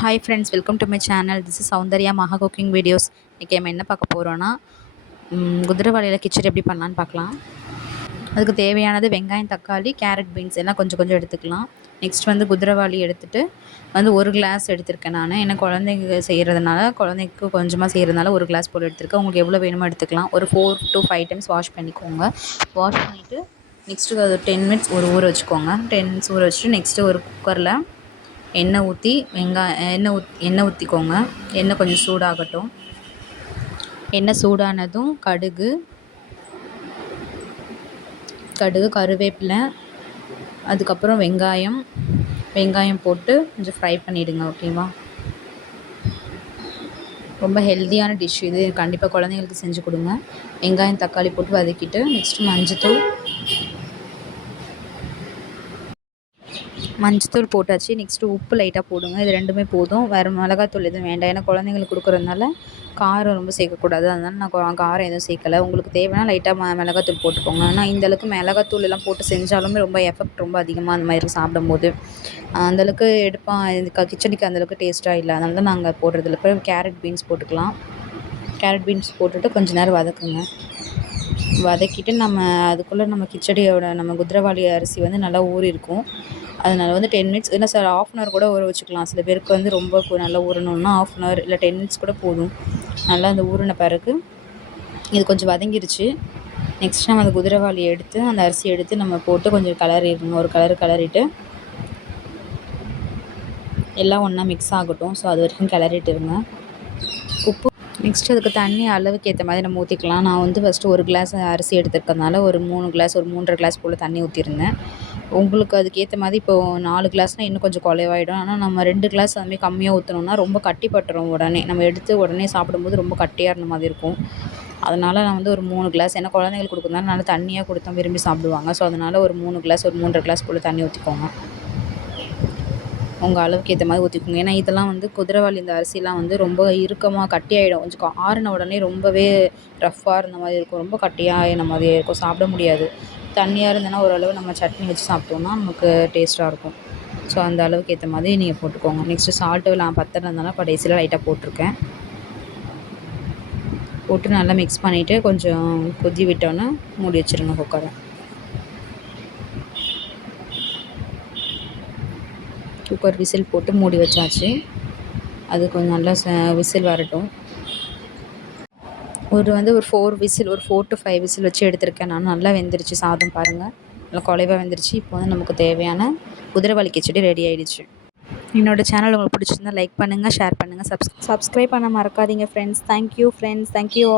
Hi friends, welcome to my channel. This is Soundarya மகா cooking videos. இன்றைக்கி நம்ம என்ன பார்க்க போகிறோன்னா, குதிரைவாலியில் கிச்சடி எப்படி பண்ணலான்னு பார்க்கலாம். அதுக்கு தேவையானது வெங்காயம், தக்காளி, கேரட், பீன்ஸ் எல்லாம் கொஞ்சம் கொஞ்சம் எடுத்துக்கலாம். நெக்ஸ்ட் வந்து குதிரைவாலி எடுத்துகிட்டு ஒரு கிளாஸ் எடுத்திருக்கேன் நான். ஏன்னா குழந்தைங்க செய்கிறதுனால, குழந்தைக்கு கொஞ்சமாக செய்கிறதுனால ஒரு கிளாஸ் போல் எடுத்திருக்கேன். உங்களுக்கு எவ்வளோ வேணுமோ எடுத்துக்கலாம். ஒரு 4 to 5 டைம்ஸ் வாஷ் பண்ணிக்கோங்க. வாஷ் பண்ணிவிட்டு நெக்ஸ்ட்டு அது 10 மினிட்ஸ் ஊற வச்சுக்கோங்க. 10 மினிட்ஸ் ஊற வச்சுட்டு நெக்ஸ்ட்டு ஒரு குக்கரில் எண்ணெய் ஊற்றி எண்ணெய் ஊற்றிக்கோங்க. எண்ணெய் கொஞ்சம் சூடாகட்டும். எண்ணெய் சூடானதும் கடுகு, கருவேப்பிலை, அதுக்கப்புறம் வெங்காயம் போட்டு கொஞ்சம் ஃப்ரை பண்ணிவிடுங்க. ஓகேவா? ரொம்ப ஹெல்த்தியான டிஷ் இது. கண்டிப்பாக குழந்தைங்களுக்கு செஞ்சு கொடுங்க. வெங்காயம், தக்காளி போட்டு வதக்கிட்டு நெக்ஸ்ட்டு மஞ்சத்தூள் போட்டாச்சு. நெக்ஸ்ட்டு உப்பு லைட்டாக போடுங்க. இது ரெண்டுமே போதும். வேறு மிளகாத்தூள் எதுவும் வேண்டாம். ஏன்னா குழந்தைங்களுக்கு கொடுக்குறதுனால காரம் ரொம்ப சேர்க்கக்கூடாது. அதனால நான் காரம் எதுவும் சேர்க்கலை. உங்களுக்கு தேவைன்னா லைட்டாக மிளகாத்தூள் போட்டுக்கோங்க. ஆனால் இந்தளவுக்கு மிளகாத்தூள் எல்லாம் போட்டு செஞ்சாலுமே ரொம்ப எஃபெக்ட் ரொம்ப அதிகமாக அந்த மாதிரி சாப்பிடும்போது அந்தளவுக்கு கிச்சடிக்கு அந்தளவுக்கு டேஸ்ட்டாக இல்லை. அதனால தான் நாங்கள் போடுறதில்ல. அப்புறம் கேரட், பீன்ஸ் போட்டுக்கலாம். கேரட், பீன்ஸ் போட்டுட்டு கொஞ்சம் நேரம் வதக்கிட்டு அதுக்குள்ளே நம்ம குதிரைவாலி அரிசி நல்லா ஊறியிருக்கும். அதனால் 10 மினிட்ஸ் இல்லை சார், 1/2 அன் ஹவர் கூட ஊற வச்சுக்கலாம். சில பேருக்கு ரொம்ப நல்லா ஊறணுன்னா 1/2 அன் ஹவர் இல்லை 10 மினிட்ஸ் கூட போதும். நல்லா அந்த ஊறின பிறகு இது கொஞ்சம் வதங்கிருச்சு. நெக்ஸ்ட் நம்ம அந்த குதிரைவாலியை எடுத்து அந்த அரிசியை எடுத்து நம்ம போட்டு கொஞ்சம் கிளறிடணும். ஒரு கிளறிட்டு எல்லாம் ஒன்றா மிக்ஸ் ஆகட்டும். ஸோ அது வரைக்கும் கிளறிட்டு இருங்க. உப்பு நெக்ஸ்ட்டு அதுக்கு தண்ணி அளவுக்கு ஏற்ற மாதிரி நம்ம ஊற்றிக்கலாம். நான் ஃபஸ்ட்டு 1 கிளாஸ் அரிசி எடுத்துருக்கறதுனால ஒரு 3 கிளாஸ், ஒரு 3.5 கிளாஸ் போல் தண்ணி ஊற்றிருந்தேன். உங்களுக்கு அதுக்கேற்ற மாதிரி இப்போது 4 கிளாஸ்னால் இன்னும் கொஞ்சம் குறைவாயிடும். ஆனால் நம்ம 2 கிளாஸ் அதுமாதிரி கம்மியாக ஊற்றினோம்னா ரொம்ப கட்டிப்பட்டுரும். நம்ம எடுத்து உடனே சாப்பிடும்போது ரொம்ப கட்டியாக இருந்த மாதிரி இருக்கும். அதனால் நான் ஒரு 3 கிளாஸ், ஏன்னா குழந்தைங்களுக்கு கொடுக்குறதுனால நல்லா தண்ணியாக கொடுத்தா விரும்பி சாப்பிடுவாங்க. ஸோ அதனால் ஒரு 3 கிளாஸ், ஒரு 3.5 கிளாஸ் போல் தண்ணி ஊற்றிக்கோங்க. உங்கள் அளவுக்கு ஏற்ற மாதிரி ஊற்றிக்கோங்க. ஏன்னா இதெல்லாம் குதிரைவாலி இந்த அரிசிலாம் ரொம்ப இறுக்கமாக கட்டியாகிடும். கொஞ்சம் ஆறின உடனே ரொம்பவே ரஃப்பாக இருந்த மாதிரி இருக்கும். ரொம்ப கட்டியாக ஆகின மாதிரியே இருக்கும். சாப்பிட முடியாது. தண்ணியாக இருந்ததுன்னா ஓரளவு நம்ம சட்னி வச்சு சாப்பிட்டோம்னா நமக்கு டேஸ்ட்டாக இருக்கும். ஸோ அந்த அளவுக்கு ஏற்ற மாதிரி நீங்கள் போட்டுக்கோங்க. நெக்ஸ்ட்டு சால்ட்டு நான் பத்தலைனால கடைசியில் லைட்டாக போட்டிருக்கேன். போட்டு நல்லா மிக்ஸ் பண்ணிவிட்டு கொஞ்சம் கொதி விட்டோன்னே மூடி வச்சுருங்க குக்கரை. குக்கர் விசில் போட்டு மூடி வச்சாச்சு. அது கொஞ்சம் நல்லா விசில் வரட்டும். ஒரு 4 விசில், ஒரு 4 to 5 விசில் வச்சு எடுத்திருக்கேன் நான். நல்லா வெந்துருச்சு சாதம் பாருங்கள். நல்லா குழைவாக வெந்துருச்சு. இப்போ நமக்கு தேவையான குதிரைவாலி கிச்சடி ரெடி ஆகிடுச்சு. என்னோடய சேனல் உங்களுக்கு பிடிச்சிருந்தா லைக் பண்ணுங்கள், ஷேர் பண்ணுங்கள், சப்ஸ்கிரைப் பண்ண மறக்காதீங்க ஃப்ரெண்ட்ஸ். Thank you friends. தேங்க்யூ.